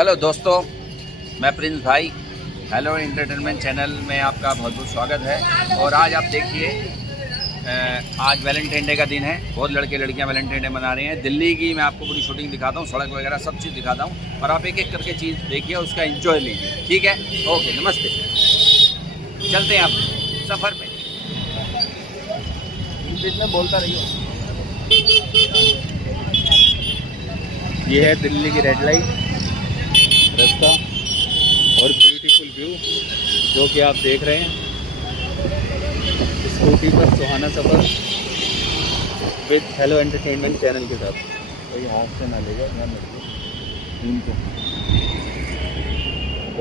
Hello दोस्तों, मैं Prince भाई। हेलो एंटरटेनमेंट चैनल में आपका बहुत बहुत स्वागत है। और आज आप देखिए, आज वैलेंटाइन डे का दिन है। बहुत लड़के लड़कियां वैलेंटाइन डे मना रहे हैं। दिल्ली की मैं आपको पूरी शूटिंग दिखाता हूँ, सड़क वगैरह सब चीज़ दिखाता हूँ और आप एक एक करके चीज़ देखिए, उसका एंजॉय लीजिए। ठीक है, ओके, नमस्ते। चलते हैं आप सफ़र में। बीच में बोलता रहिए। ये है दिल्ली की रेड लाइट रास्ता और ब्यूटीफुल व्यू जो कि आप देख रहे हैं। स्कूटी पर सुहाना सफ़र विद हेलो एंटरटेनमेंट चैनल के साथ। कोई हाथ से ना लेगा को।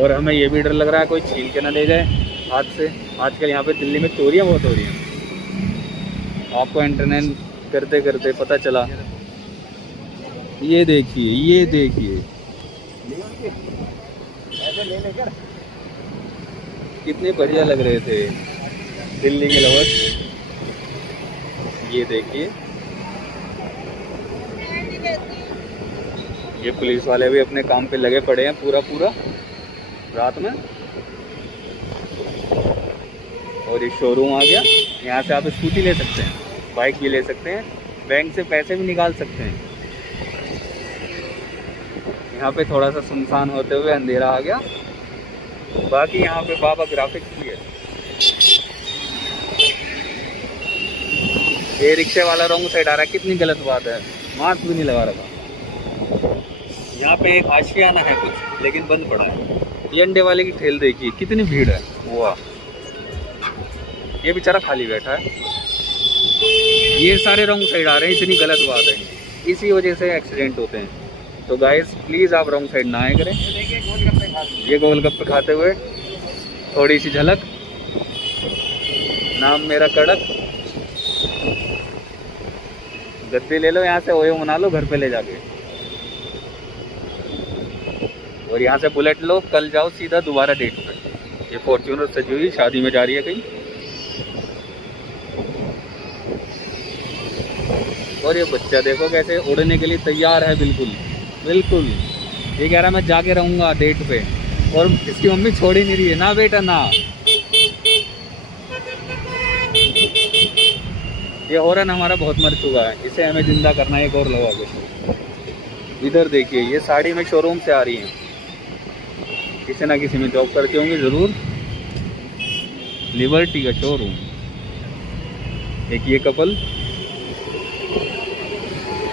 और हमें ये भी डर लग रहा है कोई छीन के ना ले जाए हाथ से। आजकल यहाँ पे दिल्ली में चोरियाँ बहुत हो रही हैं। आपको एंटरटेन करते करते पता चला। ये देखिए, ये देखिए कितने बढ़िया लग रहे थे दिल्ली के लवर्स। ये देखिए, ये पुलिस वाले भी अपने काम पे लगे पड़े हैं पूरा रात में। और ये शोरूम आ गया। यहाँ से आप स्कूटी ले सकते हैं, बाइक भी ले सकते हैं, बैंक से पैसे भी निकाल सकते हैं। यहाँ पे थोड़ा सा सुनसान होते हुए अंधेरा आ गया। बाकी यहाँ पे बाबा ग्राफिक्स भी है। ये रिक्शे वाला रॉन्ग साइड आ रहा है, कितनी गलत बात है। मास्क भी नहीं लगा रखा। यहाँ पे एक आशियाना है कुछ, लेकिन बंद पड़ा है। ये अंडे वाले की ठेल देखिए, कितनी भीड़ है। वाह, ये बेचारा खाली बैठा है। ये सारे रॉन्ग साइड आ रहे हैं, इतनी गलत बात है। इसी वजह से एक्सीडेंट होते हैं। तो गाइस प्लीज़ आप रॉन्ग साइड ना आए करें। ये गोलगप्पे खाते हुए थोड़ी सी झलक। नाम मेरा कड़क। गद्दी ले लो यहाँ से, ओयो मना लो घर पे ले जाके। और यहाँ से बुलेट लो, कल जाओ सीधा दोबारा डेट पे। ये फॉर्च्यूनर सजी हुई शादी में जा रही है कहीं। और ये बच्चा देखो कैसे उड़ने के लिए तैयार है। बिल्कुल बिल्कुल, ये कह रहा है मैं जाके रहूँगा डेट पे। और इसकी मम्मी छोड़ ही नहीं रही है। ना बेटा ना। ये हॉर्न हमारा बहुत मर चुका है, इसे हमें जिंदा करना है एक और लगा के। इधर देखिए, ये साड़ी में शोरूम से आ रही हैं। किसी ना किसी में जॉब करती होंगी ज़रूर। लिबर्टी का शोरूम। एक ये कपल,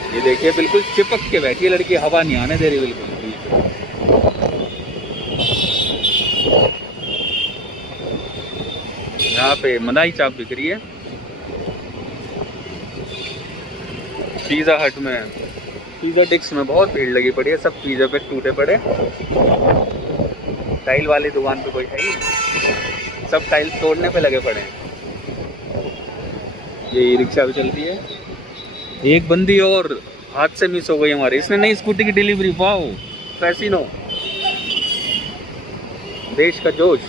ये देखिए बिल्कुल चिपक के बैठी है लड़की, हवा नहीं आने दे रही बिल्कुल। यहाँ पे मलाई चाप बिक रही है। पिज़्ज़ा हट में, पिज़्ज़ा डिक्स में बहुत भीड़ लगी पड़ी है। सब पिज़्ज़ा पे टूटे पड़े। टाइल वाली दुकान पे कोई है ही, सब टाइल तोड़ने पे लगे पड़े हैं। ये रिक्शा भी चलती है। एक बंदी और हाथ से मिस हो गई हमारी। इसने नई स्कूटी की डिलीवरी। वाओ, फैसिनो, देश का जोश।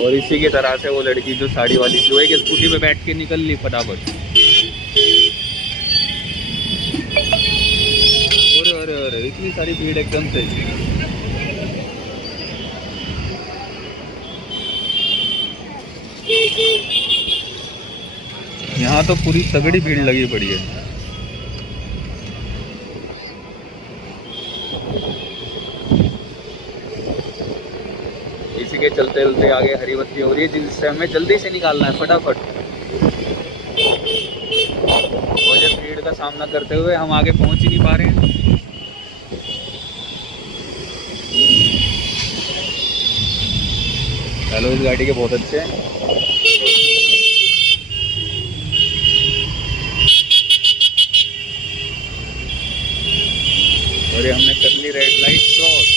और इसी की तरह से वो लड़की जो साड़ी वाली जो एक स्कूटी पे बैठ के निकल ली फटाफट। और इतनी सारी भीड़ एकदम से। यहाँ तो पूरी तगड़ी भीड़ लगी पड़ी है। इसी के चलते चलते आगे हरी बत्ती हो रही है, जिससे हमें जल्दी से निकालना है फटाफट। और ये भीड़ का सामना करते हुए हम आगे पहुंच ही नहीं पा रहे हैं। चलो, इस गाड़ी के बहुत अच्छे हैं। और ये हमने कर ली रेड लाइट क्रॉस।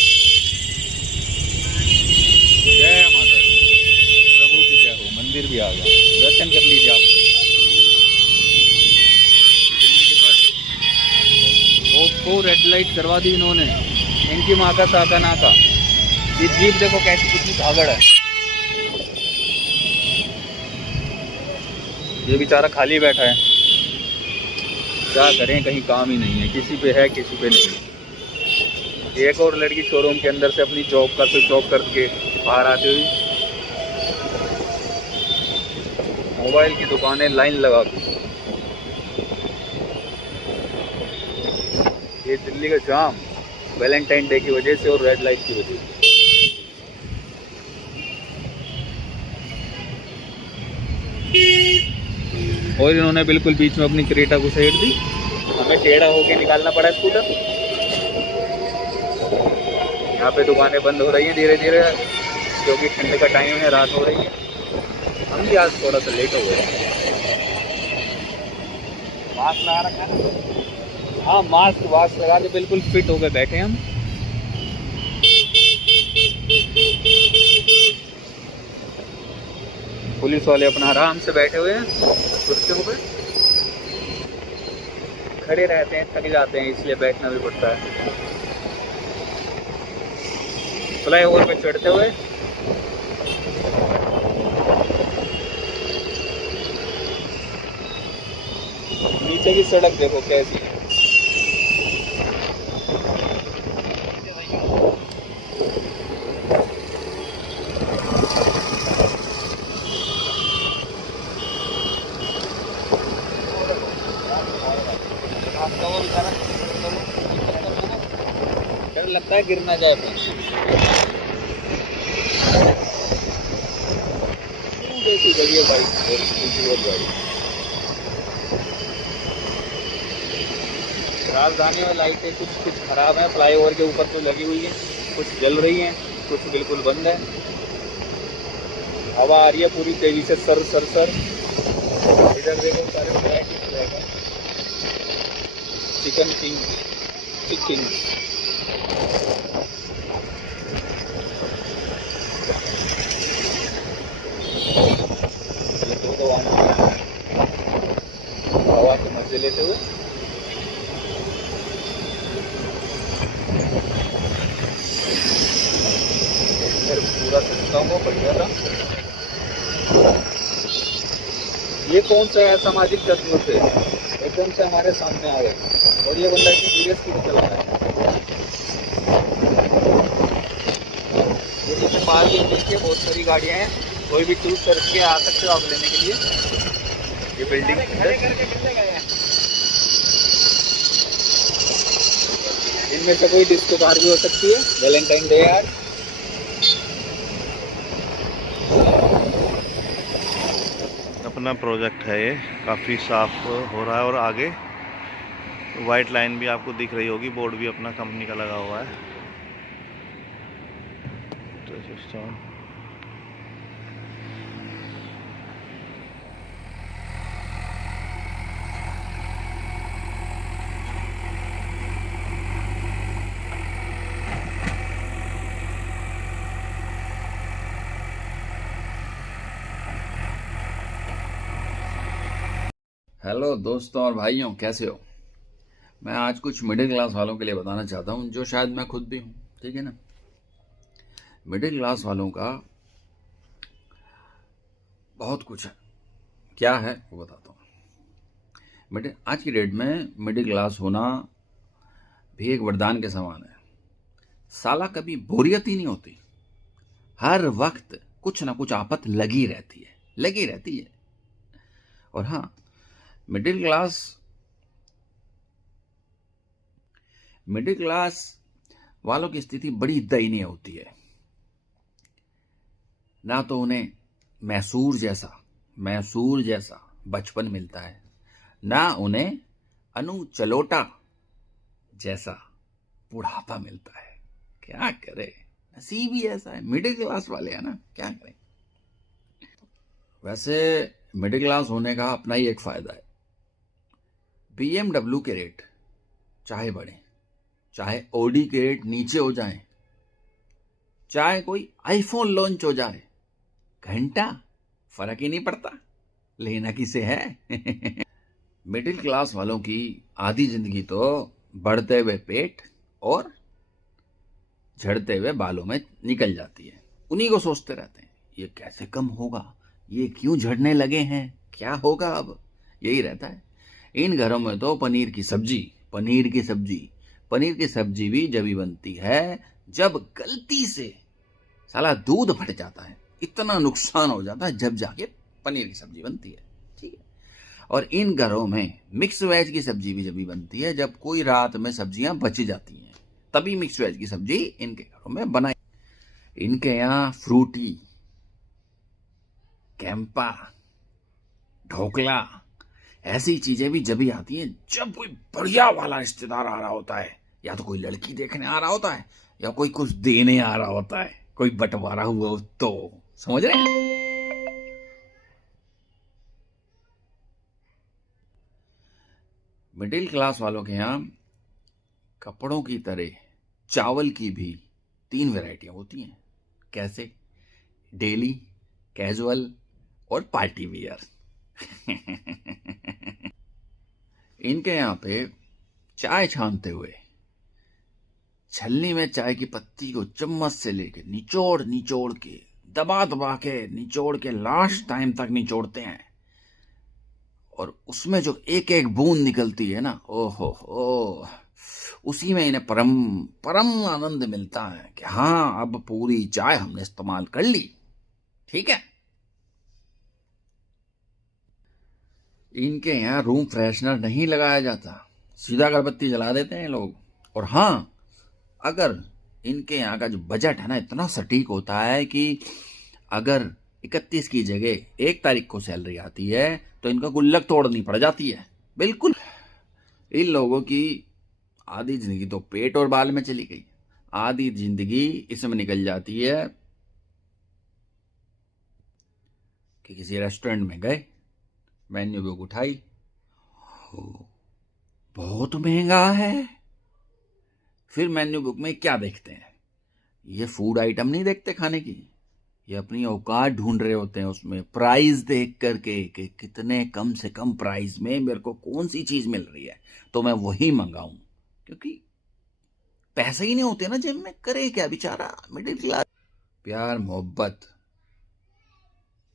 जय माता दी, प्रभु की जय हो। मंदिर भी आ गया, दर्शन कर लीजिए आप। वो रेड लाइट करवा दी इन्होंने। इनकी माँ का साका नाका। ये जीप देखो कैसी, कितनी धागड़ है। ये बेचारा खाली बैठा है। क्या करें, कहीं काम ही नहीं है, किसी पे है किसी पे नहीं। एक और लड़की शोरूम के अंदर से अपनी जॉब का स्विच ऑफ करके बाहर आती हुई, मोबाइल की दुकानें लाइन लगा दी। ये दिल्ली का जाम वैलेंटाइन डे की वजह से और रेड लाइट की वजह से। और इन्होंने बिल्कुल बीच में अपनी क्रेटा को साइड दी, हमें टेढ़ा होके निकालना पड़ा स्कूटर। यहाँ पे दुकानें बंद हो रही हैं धीरे धीरे, क्योंकि ठंड का टाइम है, रात हो रही है। हम भी आज थोड़ा सा लेट हो गए। मास्क लगा रखा है ना? हाँ, मास्क लगा के बिल्कुल फिट होकर बैठे हम। पुलिस वाले अपना आराम से बैठे हुए हैं कुर्सियों पे, खड़े रहते हैं, थक जाते हैं, इसलिए बैठना भी पड़ता है। फ्लाईओवर पे चढ़ते हुए नीचे की सड़क देखो कैसी है। डर लगता है गिर ना जाए कैसी गई है बाइक। राजधानी में लाइटें कुछ खराब है, फ्लाईओवर के ऊपर तो लगी हुई है, कुछ जल रही हैं, कुछ बिल्कुल बंद है। हवा आ रही है पूरी तेजी से, सर सर सर। इधर देखो सारे वैरायटी रहेगा, चिकन किंग चिकन। हवा के मजे लेते हुए पूरा सिस्टम हो बढ़िया था। ये कौन सा है सामाजिक तत्व से एकदम से हमारे सामने आ गए, और ये बंदा इतनी सीरियसली चला रहा है। ये पार्किंग देखिए, बहुत सारी गाड़ियाँ हैं, कोई भी चूज करके आ सकते हो आप लेने के लिए। ये बिल्डिंग इनमें से कोई डिस्को बार भी हो सकती है, वैलेंटाइन डे आज। अपना प्रोजेक्ट है ये, काफ़ी साफ हो रहा है, और आगे वाइट लाइन भी आपको दिख रही होगी, बोर्ड भी अपना कंपनी का लगा हुआ है। तो सिस्टम हेलो दोस्तों और भाइयों, कैसे हो। मैं आज कुछ मिडिल क्लास वालों के लिए बताना चाहता हूं, जो शायद मैं खुद भी हूं, ठीक है ना। मिडिल क्लास वालों का बहुत कुछ है, क्या है वो बताता हूं। आज की डेट में मिडिल क्लास होना भी एक वरदान के समान है। साला कभी बोरियत ही नहीं होती, हर वक्त कुछ ना कुछ आफत लगी रहती है। और हाँ, मिडिल क्लास वालों की स्थिति बड़ी दयनीय होती है। ना तो उन्हें मैसूर जैसा बचपन मिलता है, ना उन्हें अनु चलोटा जैसा बुढ़ापा मिलता है। क्या करे, नसीब ही ऐसा है, मिडिल क्लास वाले हैं ना, क्या करें। वैसे मिडिल क्लास होने का अपना ही एक फायदा है। BMW के रेट चाहे बढ़े, चाहे ओडी के रेट नीचे हो जाएं, चाहे कोई आईफोन लॉन्च हो जाए, घंटा फर्क ही नहीं पड़ता, लेना किसे है। मिडिल क्लास वालों की आधी जिंदगी तो बढ़ते हुए पेट और झड़ते हुए बालों में निकल जाती है। उन्हीं को सोचते रहते हैं, ये कैसे कम होगा, ये क्यों झड़ने लगे हैं, क्या होगा अब, यही रहता है। इन घरों में तो पनीर की सब्जी, पनीर की सब्जी, पनीर की सब्जी भी जब ही बनती है जब गलती से साला दूध फट जाता है, इतना नुकसान हो जाता है जब जाके पनीर की सब्जी बनती है। ठीक है। और इन घरों में मिक्स वेज की सब्जी भी जब भी बनती है जब कोई रात में सब्जियां बच जाती हैं, तभी मिक्स वेज की सब्जी इनके घरों में बनाई। इनके यहाँ फ्रूटी, कैंपा, ढोकला ऐसी चीजें भी जब भी आती हैं जब कोई बढ़िया वाला रिश्तेदार आ रहा होता है, या तो कोई लड़की देखने आ रहा होता है, या कोई कुछ देने आ रहा होता है, कोई बंटवारा हुआ हो, तो समझ रहे हैं। मिडिल क्लास वालों के यहाँ कपड़ों की तरह चावल की भी 3 वैरायटियां होती हैं। कैसे? डेली, कैजुअल और पार्टी वियर। इनके यहाँ पे चाय छानते हुए छलनी में चाय की पत्ती को चम्मच से लेके निचोड़ निचोड़ के, दबा दबा के निचोड़ के लास्ट टाइम तक निचोड़ते हैं, और उसमें जो एक एक बूंद निकलती है ना, ओहो, उसी में इन्हें परम परम आनंद मिलता है कि हाँ अब पूरी चाय हमने इस्तेमाल कर ली। ठीक है। इनके यहाँ रूम फ्रेशनर नहीं लगाया जाता, सीधा अगरबत्ती जला देते हैं लोग। और हाँ, अगर इनके यहाँ का जो बजट है ना इतना सटीक होता है कि अगर 31 की जगह 1 तारीख को सैलरी आती है तो इनको गुल्लक तोड़नी पड़ जाती है। बिल्कुल। इन लोगों की आधी जिंदगी तो पेट और बाल में चली गई, आधी जिंदगी इसमें निकल जाती है कि किसी रेस्टोरेंट में गए, मेन्यू बुक उठाई, बहुत महंगा है। फिर मेन्यू बुक में क्या देखते हैं? ये फूड आइटम नहीं देखते खाने की, ये अपनी औकात ढूंढ रहे होते हैं उसमें, प्राइस देख करके कि कितने कम से कम प्राइस में मेरे को कौन सी चीज मिल रही है तो मैं वही मंगाऊं, क्योंकि पैसे ही नहीं होते ना जेब में, करे क्या बेचारा मिडिल क्लास। प्यार मोहब्बत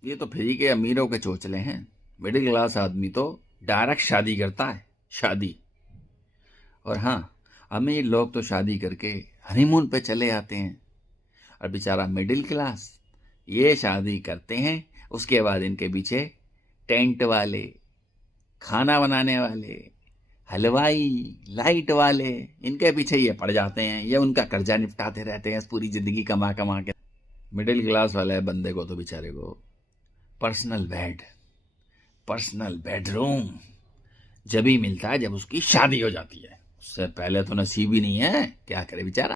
ये तो फ्री के अमीरों के चोचले हैं। मिडिल क्लास आदमी तो डायरेक्ट शादी करता है, शादी। और हाँ, अमीर लोग तो शादी करके हनीमून पे चले आते हैं, और बेचारा मिडिल क्लास ये शादी करते हैं, उसके बाद इनके पीछे टेंट वाले, खाना बनाने वाले, हलवाई, लाइट वाले, इनके पीछे ये पड़ जाते हैं, ये उनका कर्जा निपटाते रहते हैं पूरी जिंदगी कमा कमा के। मिडिल क्लास वाले बंदे को तो बेचारे को पर्सनल बेड, पर्सनल बेडरूम जब ही मिलता है जब उसकी शादी हो जाती है, उससे पहले तो नसीब ही नहीं है। क्या करे बेचारा।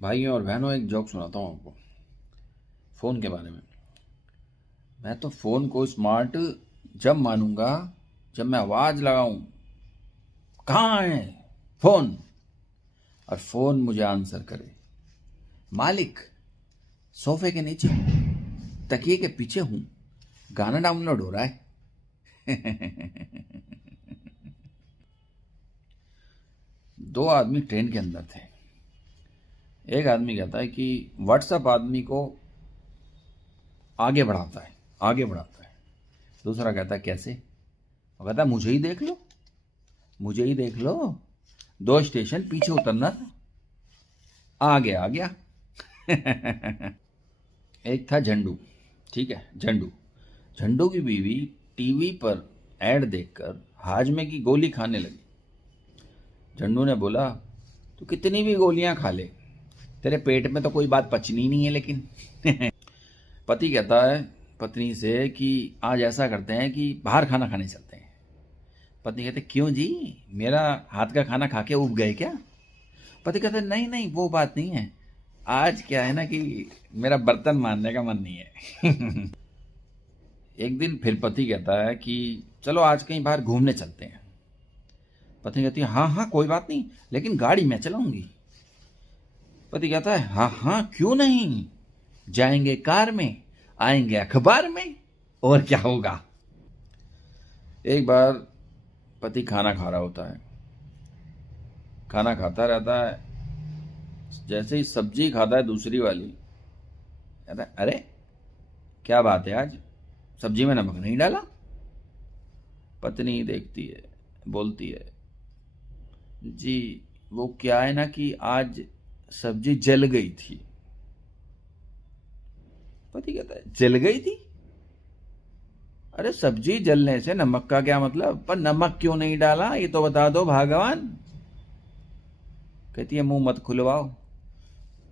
भाइयों और बहनों, एक जोक सुनाता हूँ आपको फ़ोन के बारे में। मैं तो फ़ोन को स्मार्ट जब मानूंगा जब मैं आवाज़ लगाऊं, कहाँ है फ़ोन, और फ़ोन मुझे आंसर करे, मालिक सोफे के नीचे, तकिए के पीछे हूँ, गाना डाउनलोड हो रहा है। दो आदमी ट्रेन के अंदर थे। एक आदमी कहता है कि व्हाट्सएप आदमी को आगे बढ़ाता है, आगे बढ़ाता है। दूसरा कहता है कैसे? वो कहता है मुझे ही देख लो, मुझे ही देख लो, 2 स्टेशन पीछे उतरना था, आगे आ गया। एक था झंडू, ठीक है, झंडू। झंडू की बीवी टीवी पर ऐड देखकर हाजमे की गोली खाने लगी। झंडू ने बोला, तू कितनी भी गोलियां खा ले, तेरे पेट में तो कोई बात पचनी नहीं है। लेकिन पति कहता है पत्नी से कि आज ऐसा करते हैं कि बाहर खाना खाने चलते हैं। पत्नी कहते क्यों जी, मेरा हाथ का खाना खा के उब गए क्या? पति कहते नहीं नहीं, वो बात नहीं है, आज क्या है ना कि मेरा बर्तन मांजने का मन नहीं है। एक दिन फिर पति कहता है कि चलो आज कहीं बाहर घूमने चलते हैं। पत्नी कहती है हाँ हाँ कोई बात नहीं, लेकिन गाड़ी मैं चलाऊंगी। पति कहता है हाँ हाँ क्यों नहीं, जाएंगे कार में, आएंगे अखबार में, और क्या होगा। एक बार पति खाना खा रहा होता है, खाना खाता रहता है, जैसे ही सब्जी खाता है दूसरी वाली, कहता है अरे क्या बात है, आज सब्जी में नमक नहीं डाला। पत्नी देखती है, बोलती है जी वो क्या है ना कि आज सब्जी जल गई थी। पति कहता है जल गई थी? अरे सब्जी जलने से नमक का क्या मतलब, पर नमक क्यों नहीं डाला ये तो बता दो भगवान। कहती है मुंह मत खुलवाओ,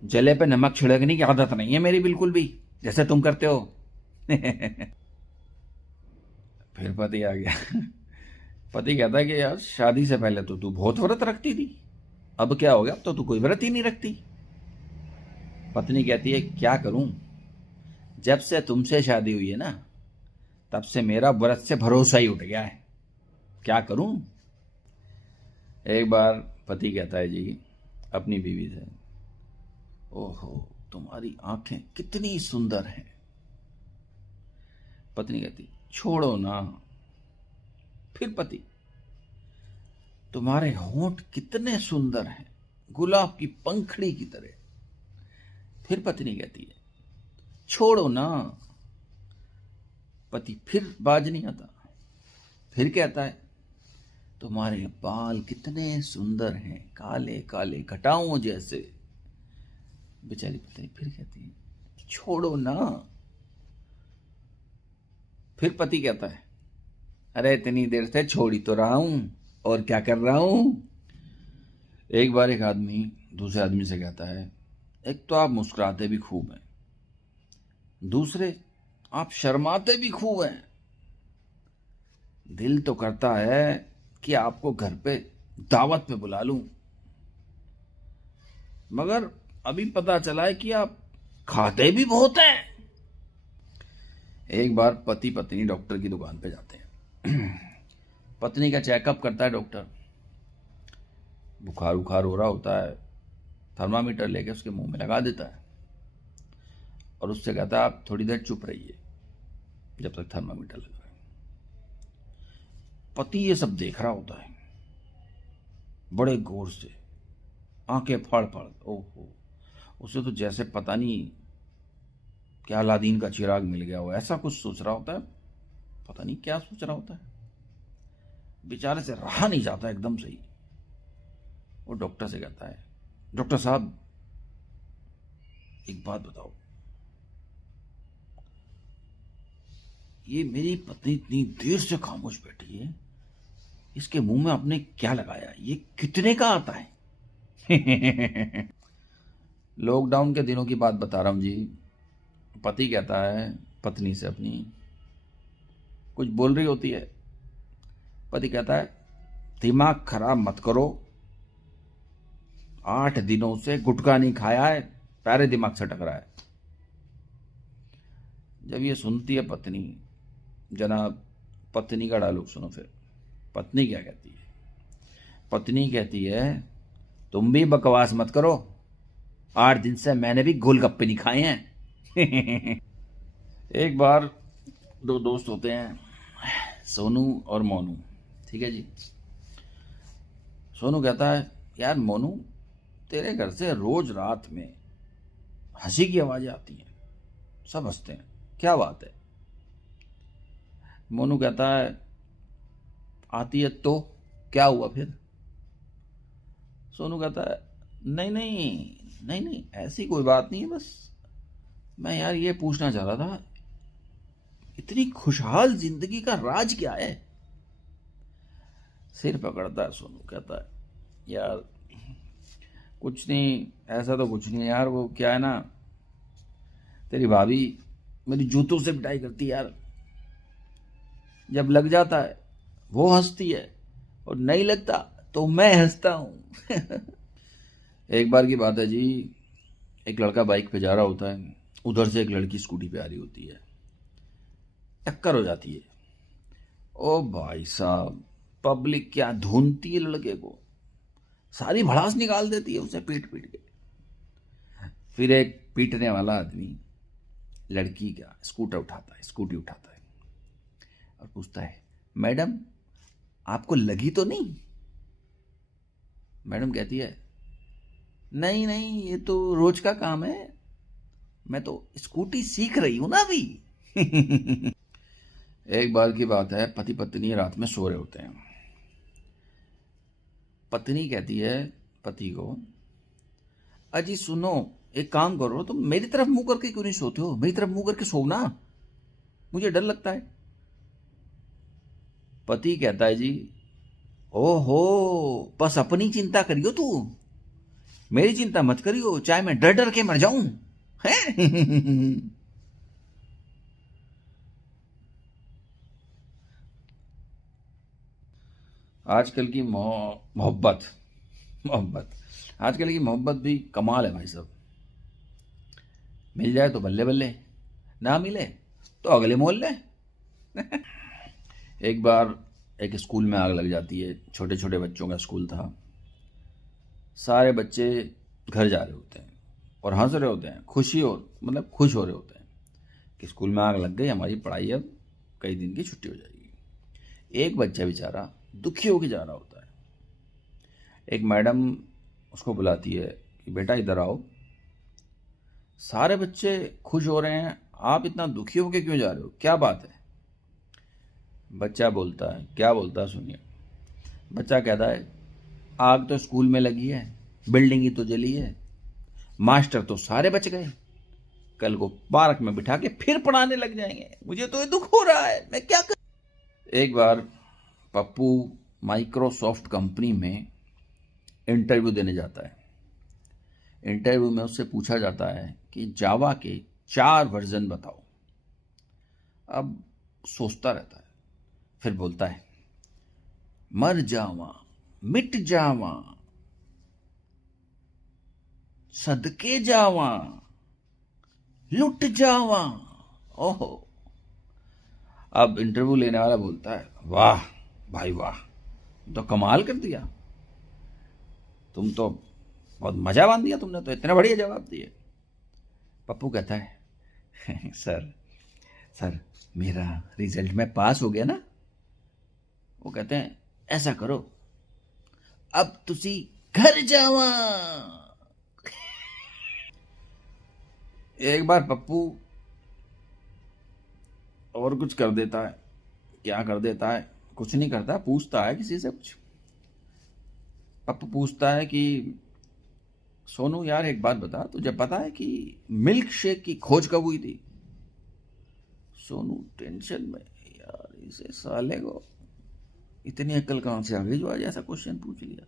जले पे नमक छिड़कने की आदत नहीं है मेरी बिल्कुल भी, जैसे तुम करते हो। फिर पति आ गया। पति कहता है कि यार शादी से पहले तो तू बहुत व्रत रखती थी, अब क्या हो गया, अब तो तू कोई व्रत ही नहीं रखती। पत्नी कहती है क्या करूं, जब से तुमसे शादी हुई है ना तब से मेरा व्रत से भरोसा ही उठ गया है, क्या करूं। एक बार पति कहता है जी अपनी बीवी से, ओहो तुम्हारी आंखें कितनी सुंदर हैं। पत्नी कहती छोड़ो ना। फिर पति, तुम्हारे होंठ कितने सुंदर हैं, गुलाब की पंखड़ी की तरह। फिर पत्नी कहती है छोड़ो ना। पति फिर बाज नहीं आता, फिर कहता है तुम्हारे बाल कितने सुंदर हैं, काले काले घटाओं जैसे। बेचारी पत्नी फिर कहती है छोड़ो ना। फिर पति कहता है अरे इतनी देर से छोड़ी तो रहा हूं, और क्या कर रहा हूं। एक बार एक आदमी दूसरे आदमी से कहता है एक तो आप मुस्कुराते भी खूब हैं, दूसरे आप शर्माते भी खूब हैं, दिल तो करता है कि आपको घर पे दावत पे बुला लूं, मगर अभी पता चला है कि आप खाते भी बहुत हैं। एक बार पति पत्नी डॉक्टर की दुकान पे जाते हैं। पत्नी का चेकअप करता है डॉक्टर, बुखार उखार हो रहा होता है, थर्मामीटर लेके उसके मुंह में लगा देता है और उससे कहता है आप थोड़ी देर चुप रहिए जब तक थर्मामीटर लग रहा है। पति ये सब देख रहा होता है बड़े गौर से, आंखें फाड़ फाड़, ओहो उसे तो जैसे पता नहीं क्या अलादीन का चिराग मिल गया हो, ऐसा कुछ सोच रहा होता है, पता नहीं क्या सोच रहा होता है, बेचारे से रहा नहीं जाता एकदम से ही। वो डॉक्टर से कहता है डॉक्टर साहब एक बात बताओ, ये मेरी पत्नी इतनी देर से खामोश बैठी है, इसके मुंह में आपने क्या लगाया, ये कितने का आता है। लॉकडाउन के दिनों की बात बता रहा हूं जी। पति कहता है पत्नी से अपनी, कुछ बोल रही होती है, पति कहता है दिमाग खराब मत करो, 8 दिनों से गुटखा नहीं खाया है, सारे दिमाग से टकरा है। जब ये सुनती है पत्नी, जनाब पत्नी का डायलॉग सुनो फिर। पत्नी क्या कहती है? पत्नी कहती है तुम भी बकवास मत करो, 8 दिन से मैंने भी गोलगप्पे नहीं खाए हैं। एक बार 2 दोस्त होते हैं, सोनू और मोनू, ठीक है जी। सोनू कहता है यार मोनू, तेरे घर से रोज रात में हंसी की आवाजें आती हैं, सब हंसते हैं, क्या बात है? मोनू कहता है आती है तो क्या हुआ फिर? सोनू कहता है नहीं नहीं नहीं नहीं, ऐसी कोई बात नहीं है, बस मैं यार ये पूछना चाह रहा था, इतनी खुशहाल जिंदगी का राज क्या है? सिर पकड़ता है सोनू, कहता है यार कुछ नहीं, ऐसा तो कुछ नहीं है यार, वो क्या है ना, तेरी भाभी मेरी जूतों से पिटाई करती है यार, जब लग जाता है वो हंसती है और नहीं लगता तो मैं हंसता हूं। एक बार की बात है जी, एक लड़का बाइक पे जा रहा होता है, उधर से एक लड़की स्कूटी पे आ रही होती है, टक्कर हो जाती है। ओ भाई साहब, पब्लिक क्या धूनती है लड़के को, सारी भड़ास निकाल देती है उसे पीट पीट के। फिर एक पीटने वाला आदमी लड़की का स्कूटी उठाता है और पूछता है मैडम आपको लगी तो नहीं? मैडम कहती है नहीं नहीं, ये तो रोज का काम है, मैं तो स्कूटी सीख रही हूं ना अभी। एक बार की बात है, पति पत्नी रात में सो रहे होते हैं। पत्नी कहती है पति को अजी सुनो, एक काम करो, तुम मेरी तरफ मुंह करके क्यों नहीं सोते हो? मेरी तरफ मुंह करके सो ना, मुझे डर लगता है। पति कहता है जी ओहो, बस अपनी चिंता करियो तू, मेरी चिंता मत करियो, चाहे मैं डर डर के मर जाऊं है। आजकल की मोहब्बत आजकल की मोहब्बत भी कमाल है भाई साहब। मिल जाए तो बल्ले बल्ले, ना मिले तो अगले मोहल्ले। एक बार एक स्कूल में आग लग जाती है, छोटे छोटे बच्चों का स्कूल था। सारे बच्चे घर जा रहे होते हैं और हंस रहे होते हैं, खुश हो रहे होते हैं कि स्कूल में आग लग गई, हमारी पढ़ाई अब कई दिन की छुट्टी हो जाएगी। एक बच्चा बेचारा दुखी होकर जा रहा होता है। एक मैडम उसको बुलाती है कि बेटा इधर आओ, सारे बच्चे खुश हो रहे हैं, आप इतना दुखी होकर क्यों जा रहे हो, क्या बात है? बच्चा बोलता है, क्या बोलता है सुनिए। बच्चा कहता है आग तो स्कूल में लगी है, बिल्डिंग ही तो जली है, मास्टर तो सारे बच गए, कल को पार्क में बिठा के फिर पढ़ाने लग जाएंगे, मुझे तो ये दुख हो रहा है, मैं क्या कर। एक बार पप्पू माइक्रोसॉफ्ट कंपनी में इंटरव्यू देने जाता है। इंटरव्यू में उससे पूछा जाता है कि जावा के 4 वर्जन बताओ। अब सोचता रहता है, फिर बोलता है मर जावा, मिट जावा, सदके जावा, लुट जावा। ओहो। अब इंटरव्यू लेने वाला बोलता है वाह भाई वाह, तो कमाल कर दिया, तुम तो बहुत मजा बांध दिया तुमने, तो इतने बढ़िया जवाब दिए। पप्पू कहता है सर मेरा रिजल्ट में पास हो गया ना। वो कहते हैं ऐसा करो, अब तुसी घर जावा। एक बार पप्पू और कुछ कर देता है। क्या कर देता है? कुछ नहीं करता, पूछता है किसी से कुछ। पप्पू पूछता है कि सोनू यार एक बात बता, तुझे पता है कि मिल्क शेक की खोज कब हुई थी? सोनू टेंशन में, यार इसे साले को इतनी अक्ल कहां से आ गई जो आज ऐसा क्वेश्चन पूछ लिया।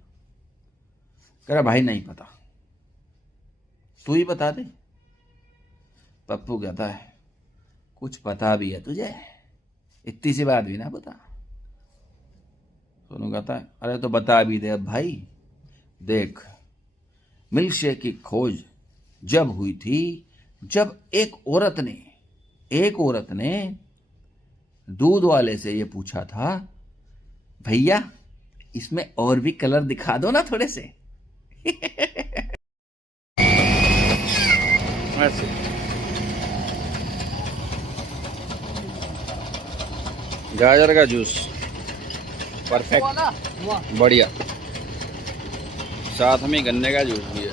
कह रहा भाई नहीं पता, तू ही बता दे। पप्पू कहता है कुछ पता भी है तुझे? इतनी सी बात भी ना पता। सोनू कहता है अरे तो बता भी दे अब भाई। देख, मिल्क शेक की खोज जब हुई थी जब एक औरत ने दूध वाले से ये पूछा था, भैया इसमें और भी कलर दिखा दो ना थोड़े से। ऐसे गाजर का जूस परफेक्ट, बढ़िया। साथ में गन्ने का जूस भी है,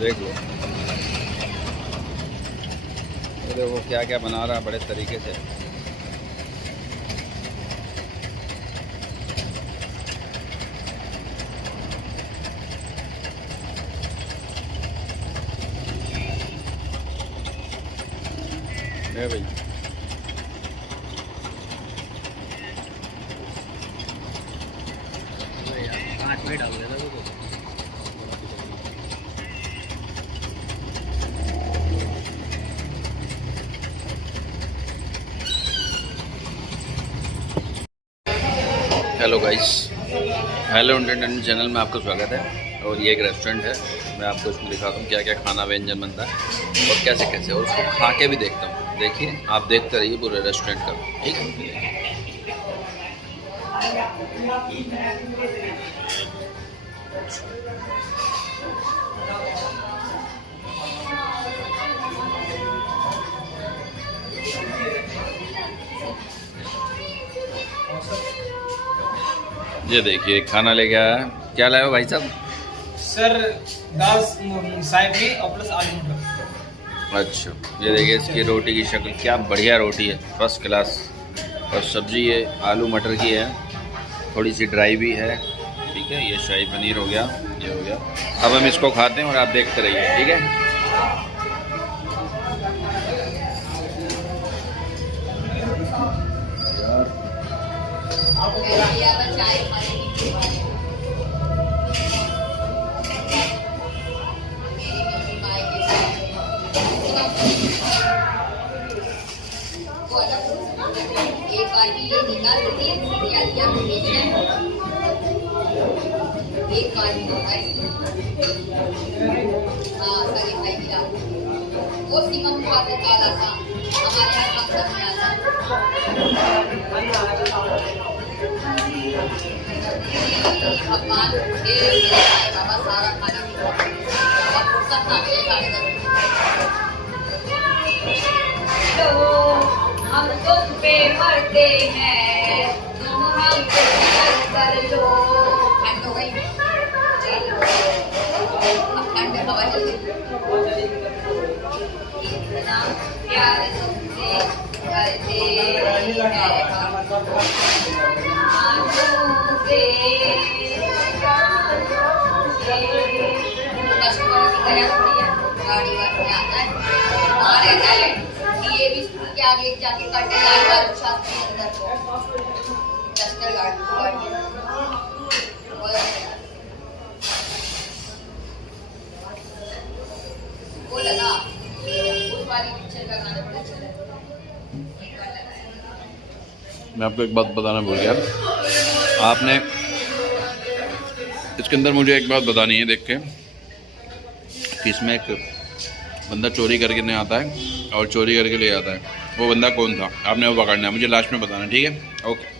देख लो। ये देखो क्या क्या बना रहा है बड़े तरीके से। भाई hello guys, hello entertainment channel में आपका स्वागत है। और ये एक रेस्टोरेंट है, मैं आपको इसमें दिखाता हूँ क्या क्या खाना व्यंजन बनता है और कैसे कैसे, और उसको खा के भी देखता हूँ। देखिए, आप देखते रहिए पूरे रेस्टोरेंट का, ठीक है। ये देखिए खाना लेके आया है। क्या लाए हो भाई साहब? सर दाल शाही और प्लस आलू मटर। अच्छा, ये देखिए इसकी रोटी की शक्ल, क्या बढ़िया रोटी है, फर्स्ट क्लास। और सब्जी ये आलू मटर की है, थोड़ी सी ड्राई भी है, ठीक है। ये शाही पनीर हो गया, ये हो गया। अब हम इसको खाते हैं और आप देखते रहिए, ठीक है। एक बाल्टी ये निकाल देती है, एक बाल्टी हाँ सारे भाई गिरा वो सीमम को आता काला था, हमारे यहाँ कम में आता भगवान बाबा सारा खाना फुर्सत ना मिले 10:30 हम तुम पे मरते हैं, तुम हम पे कर लो। ठंड हो गई, अब ठंड हवा चल गई। इतना प्यार तुमसे करते हैं गाड़ी वाले आता है, वहाँ रहता है ये भी स्कूल के आगे जाके कटे गाड़ी शास्त्री अंदर डस्टर गाड़ी वो लगा उस वाली पिक्चर का गाना बड़ा अच्छा लगा। मैं आपको एक बात बताना भूल गया, आपने इसके अंदर मुझे एक बात बतानी है देख के कि इसमें एक बंदा चोरी करके नहीं आता है और चोरी करके ले आता है। वो बंदा कौन था आपने वो पकड़ना है, मुझे लास्ट में बताना, ठीक है। ओके।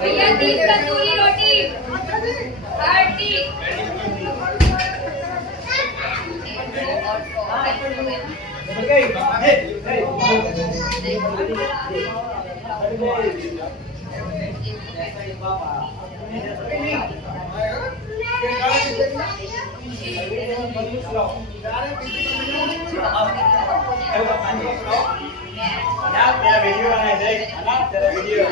भैया 30 तंदूरी रोटी, 30 तेरा वीडियो बनाए देख है ना, तेरा वीडियो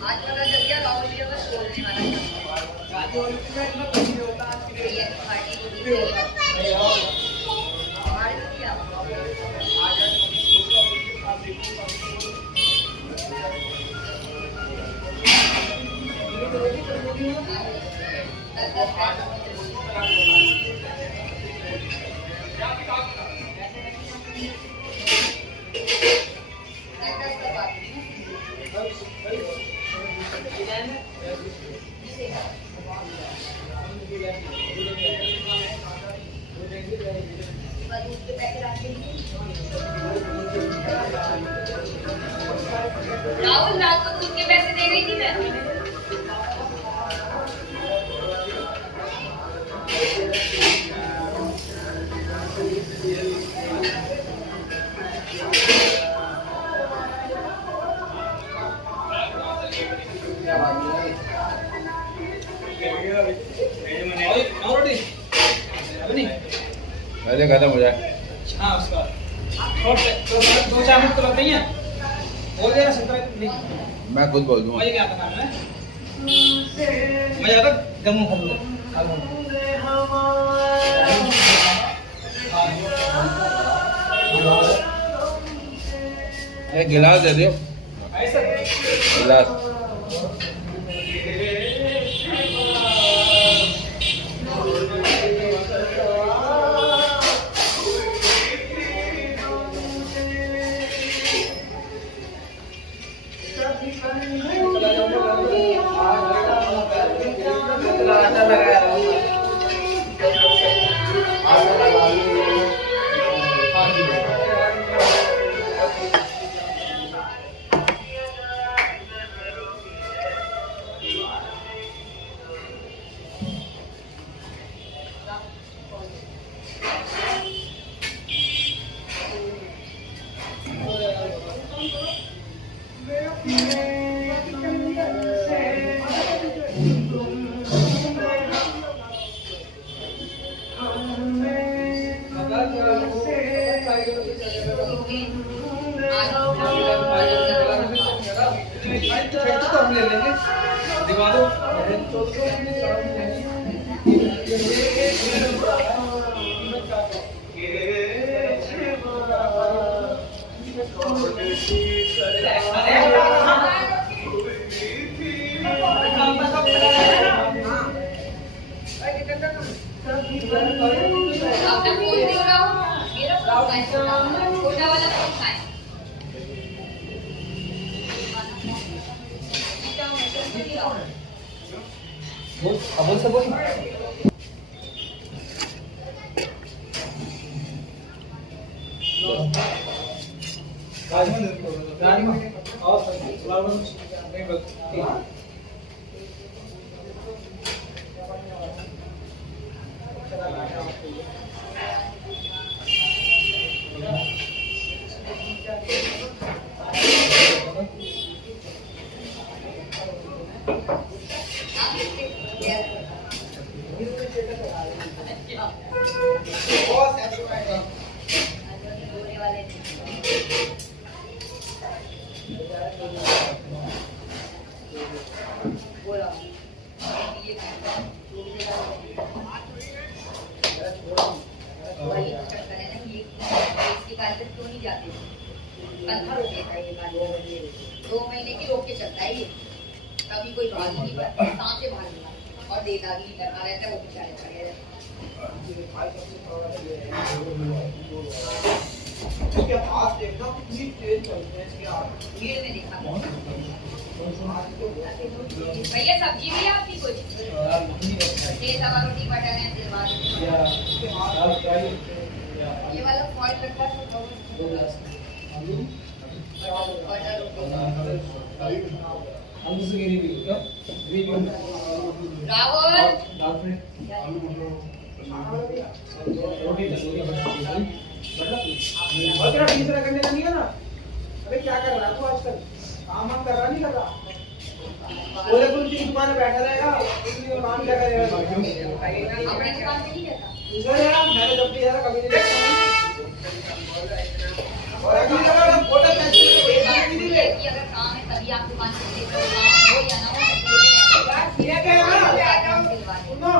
आज पता चल गया राहुल जी का छोड़ने राहुल रात को दूध के पैसे दे रही थी मैं। पहले खत्म हो जाए। हाँ उसका दो चार मिनट तो लगते ही हैं। बोल देना संतरा मैं खुद बोल दूंगा। मुझे क्या पता है मैं ज्यादा गमू खा एक गिलास दे दो। ऐसा गिलास ले लेंगे दिवा दो छोटा वाला फोन खाए बोल से बोल क्यों नहीं जाते कंफर्म हो गया 2 महीने की रोक के चलता है ये कभी कोई बात नहीं करता सांसे मार और देता भी करना रहता है वो बेचारे खड़े रहते इसके हाथ देखना कितनी तेज चलते हैं इसके हाथ। भीड़ में देखा भैया सब्जी भी है आपकी कुछ तवा रोटी बटर है दिलवा ये वाला फॉइल रखा है बटर राहुल और तेरा तीसरा करने का नहीं है ना? अबे क्या कर रहा है तू आजकल? काम वाम कर रहा नहीं कर रहा? बोले तुम तेरी दुकान में बैठा रहेगा, इतनी काम क्या करेगा? अपनी दुकान पे नहीं रहता दूसरा यार मैंने जब भी यार कभी नहीं देखा। और अभी लगा फोटो कैसे कि अगर काम है तभी आप दुकान से देख रहे हो काम हो या ना हो ये क्या है? सुनो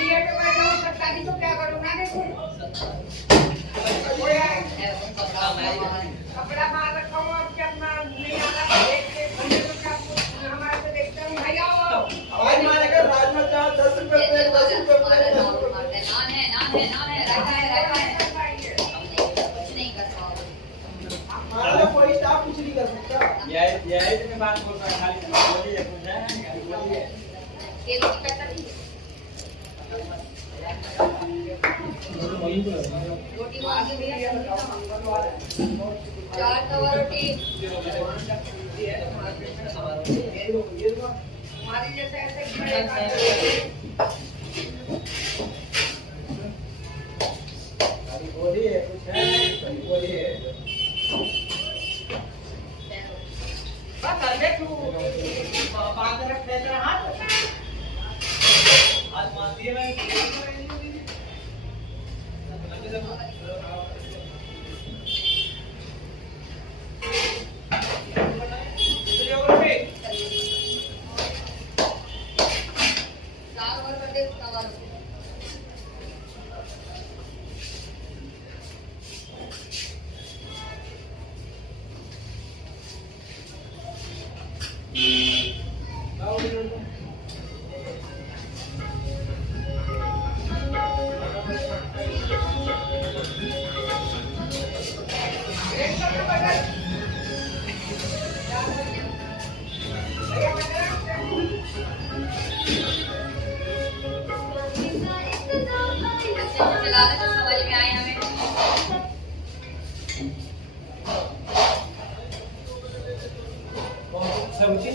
ये पे बैठा हूं सकता नहीं तो क्या करूंगा देखो कपड़ा बाहर रखा हूं अब क्या अपना नहीं आ रहा देख के बंदे को क्या हमारे से देखते हूं भैया आवाज मारेगा राजमा चावल 10 रुपए प्लेट 10 रुपए प्लेट नान है रहता है कुछ नहीं कर पाओगे हमारा कोई स्टाफ कुछ नहीं कर सकता। ये में बात बोल रहा है खाली बोलिए कुछ है बोलिए ये लोग करता नहीं रोटी मांगी भैया 4 तवा रोटी हमारे जैसे ऐसे बोलिए कुछ है बोलिए बस अरे तू बात रखते तेरा हाथ आज मान दिए मैं चलाने तो समझ में आए हमें सब्जी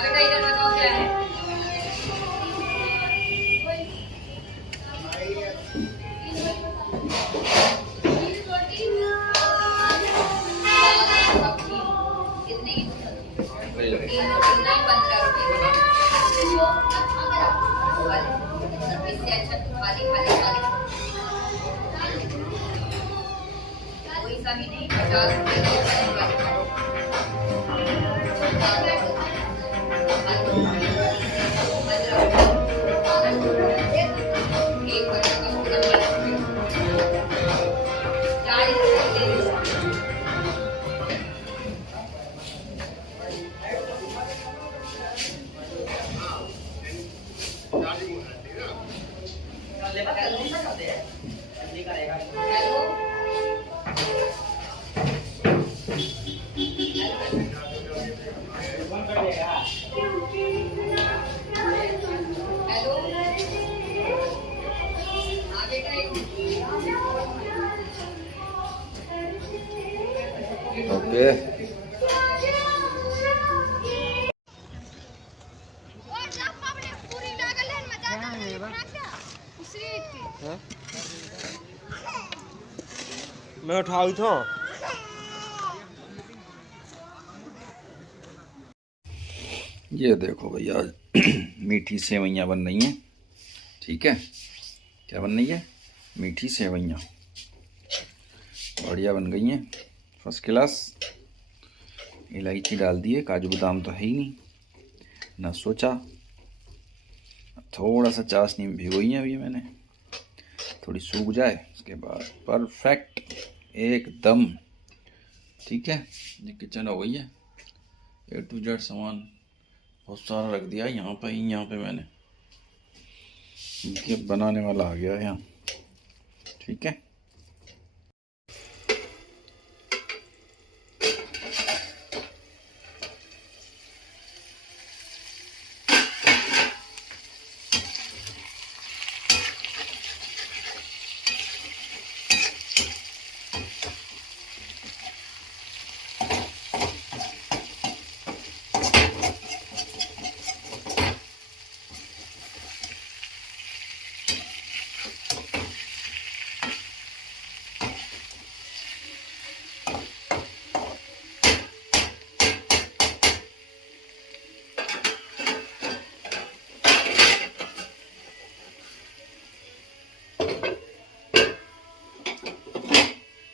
बेटा इधर बताओ क्या है कितने की इससे अच्छा तुम खाली कोई सा भी नहीं 50 ओके मैं उठाऊ तो ये देखो भैया मीठी सेवइयाँ बन रही हैं। ठीक है, क्या बन रही है? मीठी सेवइयाँ बढ़िया बन गई हैं, फर्स्ट क्लास। इलायची डाल दिए, काजू बादाम तो है ही नहीं, ना सोचा। थोड़ा सा चाशनी में भिगोई है अभी मैंने, थोड़ी सूख जाए इसके बाद परफेक्ट एकदम। ठीक है, ये किचन हो गई है। A to Z सामान बहुत सारा रख दिया यहाँ पे मैंने। ये बनाने वाला आ गया यहाँ। ठीक है,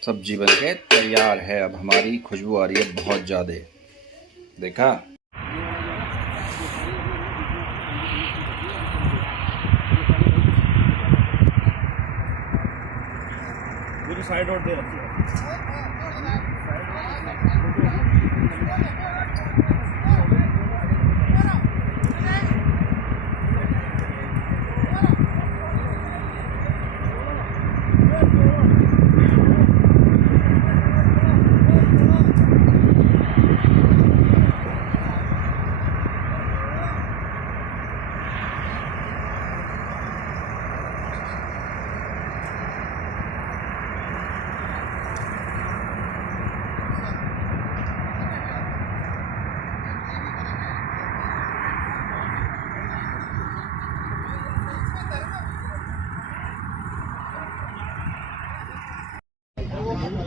सब्जी बनके तैयार है। अब हमारी खुशबू आ रही है बहुत ज़्यादा। देखा, साइड और दे रखी है।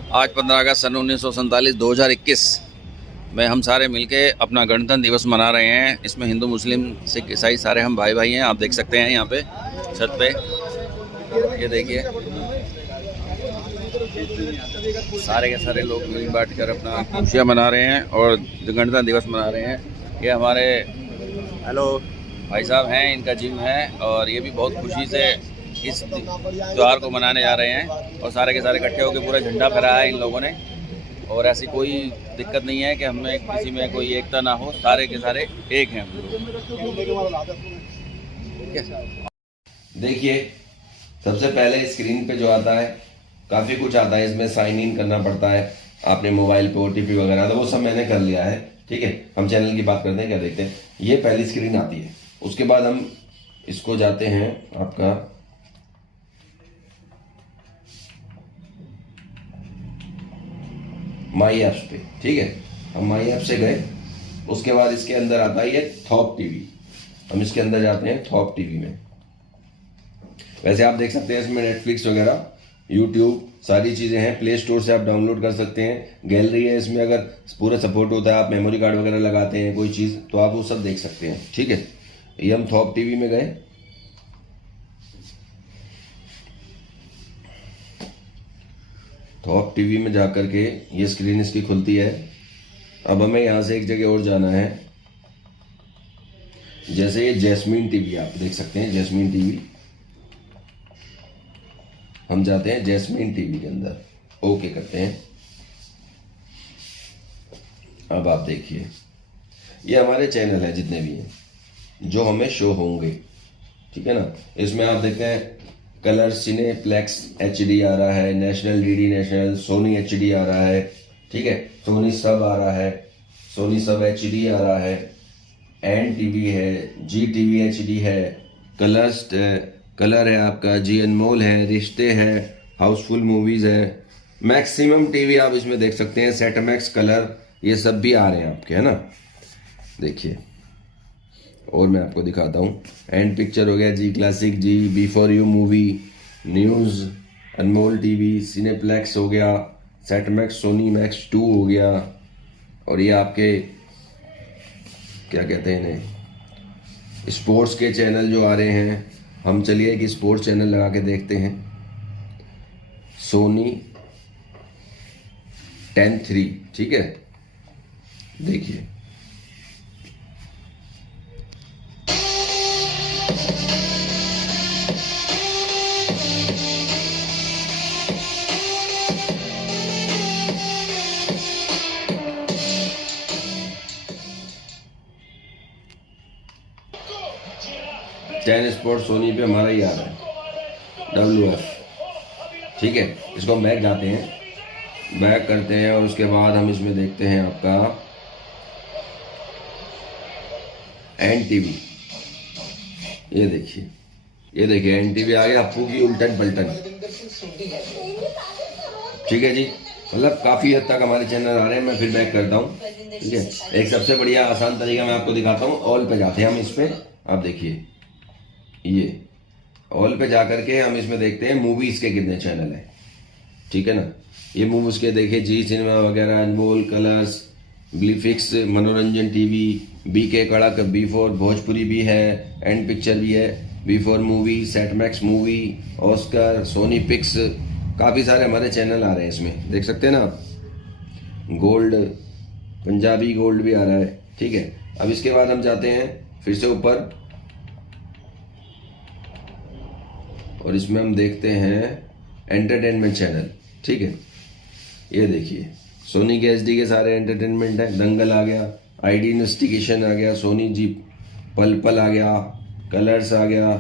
आज 15 अगस्त सन 1947 2021 में हम सारे मिलके अपना गणतंत्र दिवस मना रहे हैं। इसमें हिंदू, मुस्लिम, सिख, ईसाई सारे हम भाई भाई हैं। आप देख सकते हैं यहाँ पे छत पे, ये देखिए सारे के सारे लोग मिल बांट कर अपना खुशियाँ मना रहे हैं और गणतंत्र दिवस मना रहे हैं। ये हमारे भाई साहब हैं, इनका जिम है और ये भी बहुत खुशी से इस त्यौहार को मनाने जा रहे हैं और सारे के सारे इकट्ठे होकर पूरा झंडा फहराया है इन लोगों ने। और ऐसी कोई दिक्कत नहीं है कि हमें किसी में कोई एकता ना हो, सारे के सारे एक हैं। देखिए, सबसे पहले स्क्रीन पे जो आता है काफ़ी कुछ आता है। इसमें साइन इन करना पड़ता है आपने मोबाइल पे, OTP वगैरह, तो वो सब मैंने कर लिया है। ठीक है, हम चैनल की बात करते हैं, क्या देखते हैं। ये पहली स्क्रीन आती है। उसके बाद हम इसको जाते हैं आपका माई ऐप्स पे। ठीक है, हम माई ऐप से गए। उसके बाद इसके अंदर आता है ये थॉप टीवी। हम इसके अंदर जाते हैं थॉप टीवी में। वैसे आप देख सकते हैं इसमें नेटफ्लिक्स वगैरह, यूट्यूब, सारी चीज़ें हैं। प्ले स्टोर से आप डाउनलोड कर सकते हैं। गैलरी है इसमें, अगर पूरा सपोर्ट होता है, आप मेमोरी कार्ड वगैरह लगाते हैं कोई चीज़, तो आप वो सब देख सकते हैं। ठीक है, ये हम थॉप टीवी में गए। थॉप टीवी में जाकर के ये स्क्रीन इसकी खुलती है। अब हमें यहाँ से एक जगह और जाना है, जैसे ये जैस्मीन टीवी आप देख सकते हैं, जैस्मीन टीवी। हम जाते हैं जैस्मीन टीवी के अंदर, ओके करते हैं। अब आप देखिए, ये हमारे चैनल हैं जितने भी हैं जो हमें शो होंगे। ठीक है ना, इसमें आप देखते हैं कलर सिनेप्लेक्स HD आ रहा है, national DD national, Sony HD आ रहा है। ठीक है, सोनी सब आ रहा है, सोनी सब HD आ रहा है, NTV है, GTV HD है, कलर है आपका, जी अनमोल है, रिश्ते है, हाउसफुल मूवीज है, मैक्सिमम टीवी आप इसमें देख सकते हैं, सेट मैक्स, कलर, ये सब भी आ रहे हैं आपके, है ना। देखिए, और मैं आपको दिखाता हूँ। एंड पिक्चर हो गया, Zee classic, Zee B for U movie, news, Anmol TV, Cineplex हो गया, सेट मैक्स, सोनी मैक्स 2 हो गया। और ये आपके क्या कहते हैं इन्हें, स्पोर्ट्स के चैनल जो आ रहे हैं। हम चलिए एक स्पोर्ट्स चैनल लगा के देखते हैं, सोनी 10-3। ठीक है, देखिए 10 स्पोर्ट सोनी पे हमारा ही आ रहा है, WF। ठीक है, इसको हम बैक जाते हैं, बैक करते हैं और उसके बाद हम इसमें देखते हैं आपका NTV। ये देखिए NTV आ गया, अप्पू की उल्टन पलटन। ठीक है जी, मतलब काफ़ी हद तक हमारे चैनल आ रहे हैं। मैं फिर बैक करता हूँ। ठीक है, एक सबसे बढ़िया आसान तरीका मैं आपको दिखाता हूँ। ऑल पे जाते हैं हम इस पे, आप देखिए ये ऑल पे जा करके हम इसमें देखते हैं मूवीज़ के कितने चैनल हैं। ठीक है ना, ये मूवीज़ के देखिए, जी सिनेमा वगैरह, अनमोल, कलर्स, ब्लीफिक्स, मनोरंजन टीवी, BK कड़क, B4 भोजपुरी भी है, एंड पिक्चर भी है, B4 movie, Set Max movie, Oscar, Sony Pix, काफ़ी सारे हमारे चैनल आ रहे हैं इसमें, देख सकते हैं ना आप। गोल्ड, पंजाबी गोल्ड भी आ रहा है। ठीक है, अब इसके बाद हम जाते हैं फिर से ऊपर और इसमें हम देखते हैं एंटरटेनमेंट चैनल। ठीक है, ये देखिए सोनी के HD के सारे एंटरटेनमेंट है। दंगल आ गया, ID इन्वेस्टिगेशन आ गया, सोनी जी पल पल आ गया, कलर्स आ गया,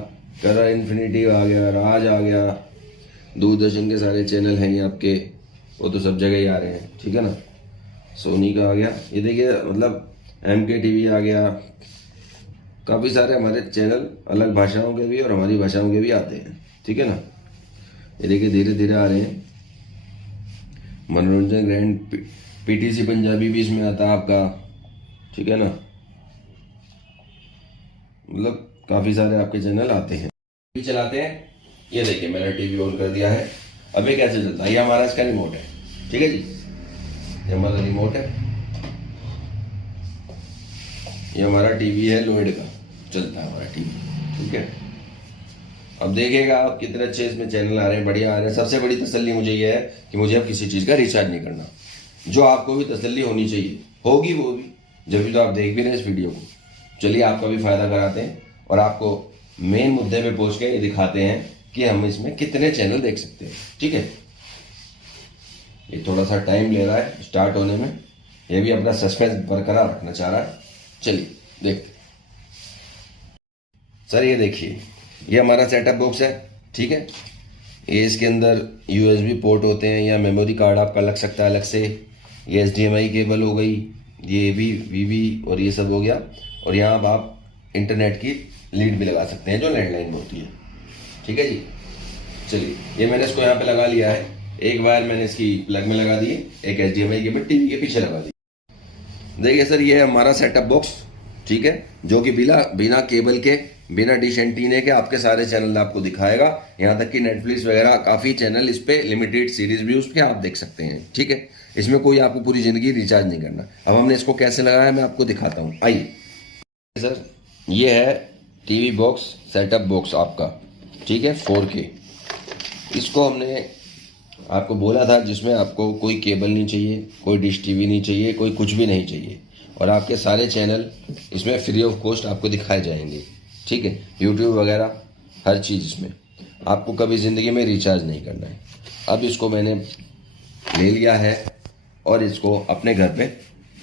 कलर इन्फिनिटी आ गया, राज आ गया, दूरदर्शन के सारे चैनल हैं ये आपके, वो तो सब जगह ही आ रहे हैं। ठीक है ना, सोनी का आ गया, ये देखिए मतलब MK TV आ गया। काफ़ी सारे हमारे चैनल अलग भाषाओं के भी और हमारी भाषाओं के भी आते हैं। ठीक है ना, ये देखिए धीरे धीरे आ रहे हैं। मनोरंजन ग्रैंड, PTC पंजाबी भी इसमें आता है आपका। ठीक है ना, मतलब काफ़ी सारे आपके चैनल आते हैं। टीवी चलाते हैं, ये देखिए मैंने टीवी ऑन कर दिया है। अब ये कैसे चलता है, ये हमारा इसका रिमोट है। ठीक है जी, ये हमारा रिमोट है, ये हमारा टीवी है लोहेड का, चलता है हमारा टीवी। ठीक है, अब देखिएगा आप कितने अच्छे इसमें चैनल आ रहे हैं, बढ़िया आ रहे हैं। सबसे बड़ी तसल्ली मुझे ये है कि मुझे अब किसी चीज़ का रिचार्ज नहीं करना, जो आपको भी तसल्ली होनी चाहिए, होगी वो भी, जब भी तो आप देख भी रहे हैं इस वीडियो को। चलिए आपका भी फ़ायदा कराते हैं और आपको मेन मुद्दे पे पहुँच के ये दिखाते हैं कि हम इसमें कितने चैनल देख सकते हैं। ठीक है, ये थोड़ा सा टाइम ले रहा है स्टार्ट होने में, ये भी अपना सस्पेंस बरकरार रखना चाह रहा है। चलिए देखते हैं। सर ये देखिए, ये हमारा सेटअप बॉक्स है। ठीक है, ये इसके अंदर USB पोर्ट होते हैं या मेमोरी कार्ड आपका लग सकता है अलग से। ये HDMI केबल हो गई, ये भी VV और ये सब हो गया। और यहाँ आप इंटरनेट की लीड भी लगा सकते हैं जो लैंडलाइन होती है। ठीक है जी, चलिए ये मैंने इसको यहाँ पे लगा लिया है। एक वायर मैंने इसकी प्लग में लगा दी है, एक HDMI केबल टीवी के पीछे लगा दी। देखिए सर, ये है हमारा सेटअप बॉक्स। ठीक है, जो कि बिना केबल के, बिना डिश एंटीने के आपके सारे चैनल आपको दिखाएगा। यहाँ तक कि नेटफ्लिक्स वगैरह काफ़ी चैनल इस पे लिमिटेड सीरीज भी उस पर आप देख सकते हैं। ठीक है, इसमें कोई आपको पूरी ज़िंदगी रिचार्ज नहीं करना। अब हमने इसको कैसे लगाया मैं आपको दिखाता हूँ, आइए। सर ये है टीवी बॉक्स, सेटअप बॉक्स आपका। ठीक है, 4K। इसको हमने आपको बोला था जिसमें आपको कोई केबल नहीं चाहिए, कोई डिश टीवी नहीं चाहिए, कोई कुछ भी नहीं चाहिए, और आपके सारे चैनल इसमें फ्री ऑफ कॉस्ट आपको दिखाए जाएंगे। ठीक है, यूट्यूब वगैरह हर चीज़ इसमें, आपको कभी ज़िंदगी में रिचार्ज नहीं करना है। अब इसको मैंने ले लिया है और इसको अपने घर पे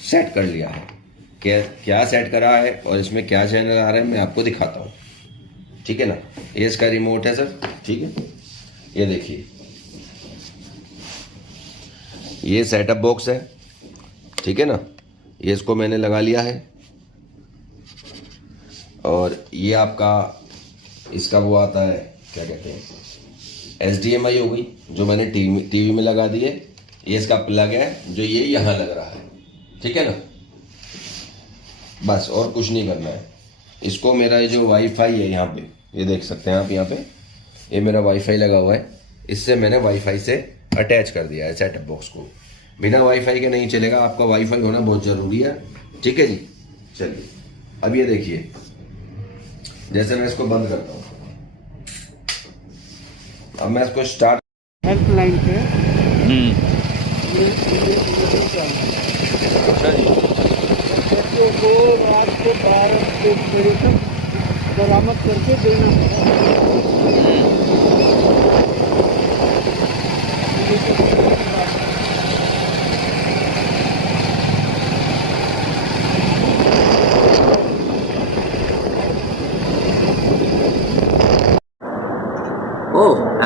सेट कर लिया है। क्या सेट करा है और इसमें क्या चैनल आ रहे हैं मैं आपको दिखाता हूँ। ठीक है ना, ये इसका रिमोट है सर। ठीक है, ये देखिए ये सेटअप बॉक्स है। ठीक है ना, ये इसको मैंने लगा लिया है और ये आपका इसका वो आता है, क्या कहते हैं, HDMI हो गई जो मैंने टीवी में लगा दी है। ये इसका प्लग है जो ये यहाँ लग रहा है। ठीक है ना, बस और कुछ नहीं करना है। इसको मेरा ये जो वाईफाई है यहाँ पे, ये देख सकते हैं आप, यहाँ पे ये मेरा वाईफाई लगा हुआ है, इससे मैंने वाईफाई से अटैच कर दिया है सेटअप बॉक्स को। बिना वाईफाई के नहीं चलेगा, आपका वाईफाई होना बहुत ज़रूरी है। ठीक है जी, चलिए अब ये देखिए, जैसे मैं इसको बंद करता हूँ, अब मैं इसको स्टार्ट हेल्पलाइन पे अच्छा जी, बच्चों को रात को 12 बजे तक बरामद करके देना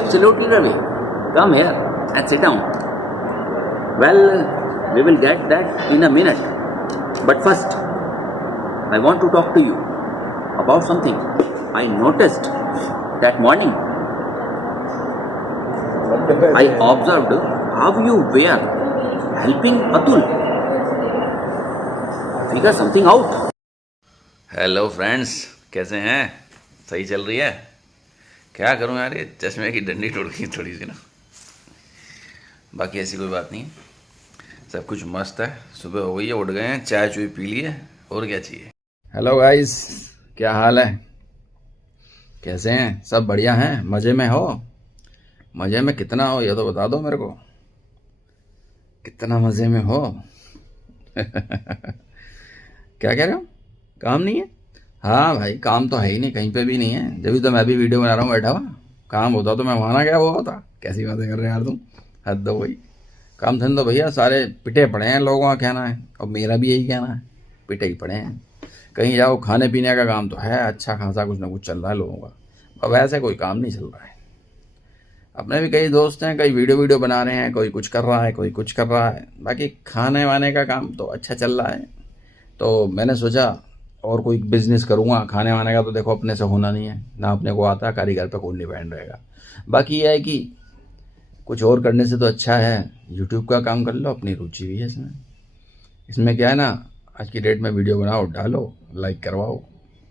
Absolutely, Ravi. Come here and sit down. Well, we will get that in a minute. But first, I want to talk to you about something I noticed that morning. I observed how you were helping Atul figure something out. Hello friends, कैसे हैं? सही चल रही है? क्या करूं यार, ये चश्मे की डंडी टूट गई थोड़ी सी ना। बाकी ऐसी कोई बात नहीं, सब कुछ मस्त है। सुबह हो गई है, उठ गए हैं, चाय चुई पी ली है, और क्या चाहिए। हेलो गाइस, क्या हाल है? कैसे हैं? सब बढ़िया हैं? मज़े में हो? मज़े में कितना हो ये तो बता दो मेरे को, कितना मज़े में हो? क्या कह रहे हो? काम नहीं है? हाँ भाई, काम तो है ही नहीं, कहीं पे भी नहीं है। जब तो मैं भी वीडियो बना रहा हूँ बैठा हुआ। काम होता तो मैं वहाँ ना गया हुआ होता। कैसी बातें कर रहे हैं यार तुम, हद हो भाई। काम धंधो भैया सारे पिटे पड़े हैं, लोगों का कहना है, और मेरा भी यही कहना है, पिटे ही पड़े हैं। कहीं जाओ, खाने पीने का काम तो है, अच्छा खासा कुछ ना कुछ चल रहा है लोगों का, अब ऐसे कोई काम नहीं चल रहा है। अपने भी कई दोस्त हैं, कई वीडियो बना रहे हैं, कोई कुछ कर रहा है, कोई कुछ कर रहा है। बाकी खाने वाने का काम तो अच्छा चल रहा है। तो मैंने सोचा और कोई बिजनेस करूँगा। खाने वाने का तो देखो अपने से होना नहीं है, ना अपने को आता, कारीगर पे कोई डिपेंड रहेगा। बाकी यह है कि कुछ और करने से तो अच्छा है यूट्यूब का काम कर लो, अपनी रुचि भी है इसमें। इसमें क्या है ना, आज की डेट में वीडियो बनाओ, डालो, लाइक करवाओ,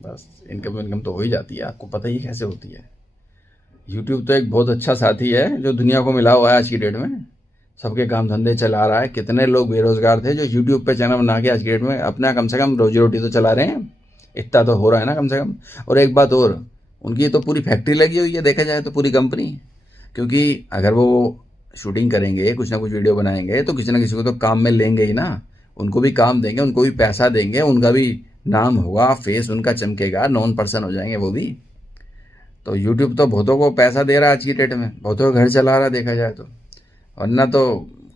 बस इनकम तो हो ही जाती है। आपको पता ही कैसे होती है। यूट्यूब तो एक बहुत अच्छा साथी है जो दुनिया को मिला हुआ है आज की डेट में। सबके काम धंधे चला रहा है। कितने लोग बेरोजगार थे जो यूट्यूब पे चैनल बना के आज की डेट में अपना कम से कम रोजी रोटी तो चला रहे हैं। इतना तो हो रहा है ना कम से कम। और एक बात और, उनकी तो पूरी फैक्ट्री लगी हुई है, देखा जाए तो पूरी कंपनी। क्योंकि अगर वो शूटिंग करेंगे, कुछ ना कुछ वीडियो बनाएंगे, तो किसी ना किसी को तो काम में लेंगे ही ना। उनको भी काम देंगे, उनको भी पैसा देंगे, उनका भी नाम होगा, फेस उनका चमकेगा, नॉन पर्सन हो जाएंगे वो भी। तो यूट्यूब तो बहुतों को पैसा दे रहा है आज की डेट में, बहुतों का घर चला रहा है देखा जाए तो। वरना तो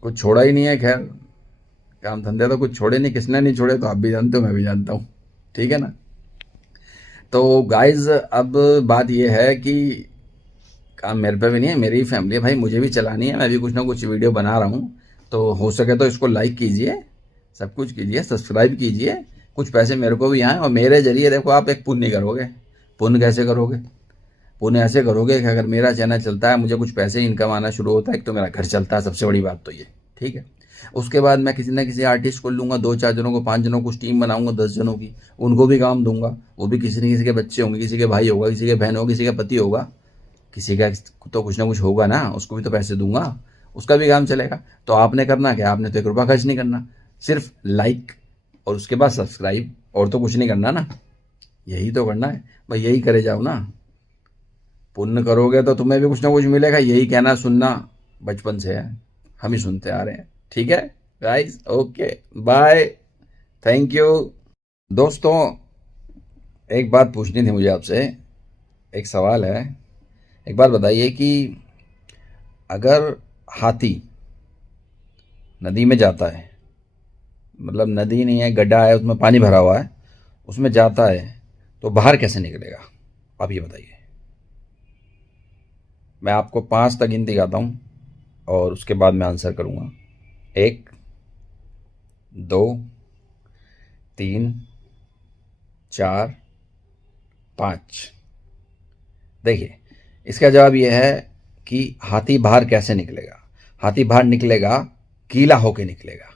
कुछ छोड़ा ही नहीं है। खैर, काम धंधे तो कुछ छोड़े नहीं, किसने नहीं छोड़े, तो आप भी जानते हो, मैं भी जानता हूँ, ठीक है ना। तो गाइज, अब बात यह है कि काम मेरे पे भी नहीं है, मेरी ही फैमिली है भाई, मुझे भी चलानी है। मैं भी कुछ ना कुछ वीडियो बना रहा हूँ, तो हो सके तो इसको लाइक कीजिए, सब कुछ कीजिए, सब्सक्राइब कीजिए, कुछ पैसे मेरे को भी आएँ। और मेरे जरिए देखो आप एक पुण्य करोगे। पुण्य कैसे करोगे? पुण्य ऐसे करोगे कि अगर मेरा चैनल चलता है, मुझे कुछ पैसे इनकम आना शुरू होता है, एक तो मेरा घर चलता है, सबसे बड़ी बात तो ये, ठीक है। उसके बाद मैं किसी ना किसी आर्टिस्ट को लूँगा, 2-4 जनों को, 5 जनों को टीम बनाऊंगा, 10 जनों की, उनको भी काम दूंगा। वो भी किसी न किसी के बच्चे होंगे, किसी के भाई होगा, किसी के बहन होगा, किसी का पति होगा, किसी का तो कुछ ना कुछ होगा ना, उसको भी तो पैसे दूंगा, उसका भी काम चलेगा। तो आपने करना क्या? आपने तो 1 रुपया खर्च नहीं करना, सिर्फ लाइक और उसके बाद सब्सक्राइब, और तो कुछ नहीं करना ना। यही तो करना है भाई, यही करे जाओ ना। पुण्य करोगे तो तुम्हें भी कुछ ना कुछ मिलेगा। यही कहना सुनना बचपन से है, हम ही सुनते आ रहे हैं, ठीक है guys. Okay, bye, thank you. दोस्तों, एक बात पूछनी थी मुझे आपसे, एक सवाल है। एक बात बताइए कि अगर हाथी नदी में जाता है, मतलब नदी नहीं है, गड्ढा है, उसमें पानी भरा हुआ है, उसमें जाता है, तो बाहर कैसे निकलेगा? आप ये बताइए। मैं आपको 5 तक गिनती गाता हूँ और उसके बाद मैं आंसर करूँगा। 1, 2, 3, 4, 5। देखिए, इसका जवाब यह है कि हाथी बाहर कैसे निकलेगा। हाथी बाहर निकलेगा, गीला होके निकलेगा।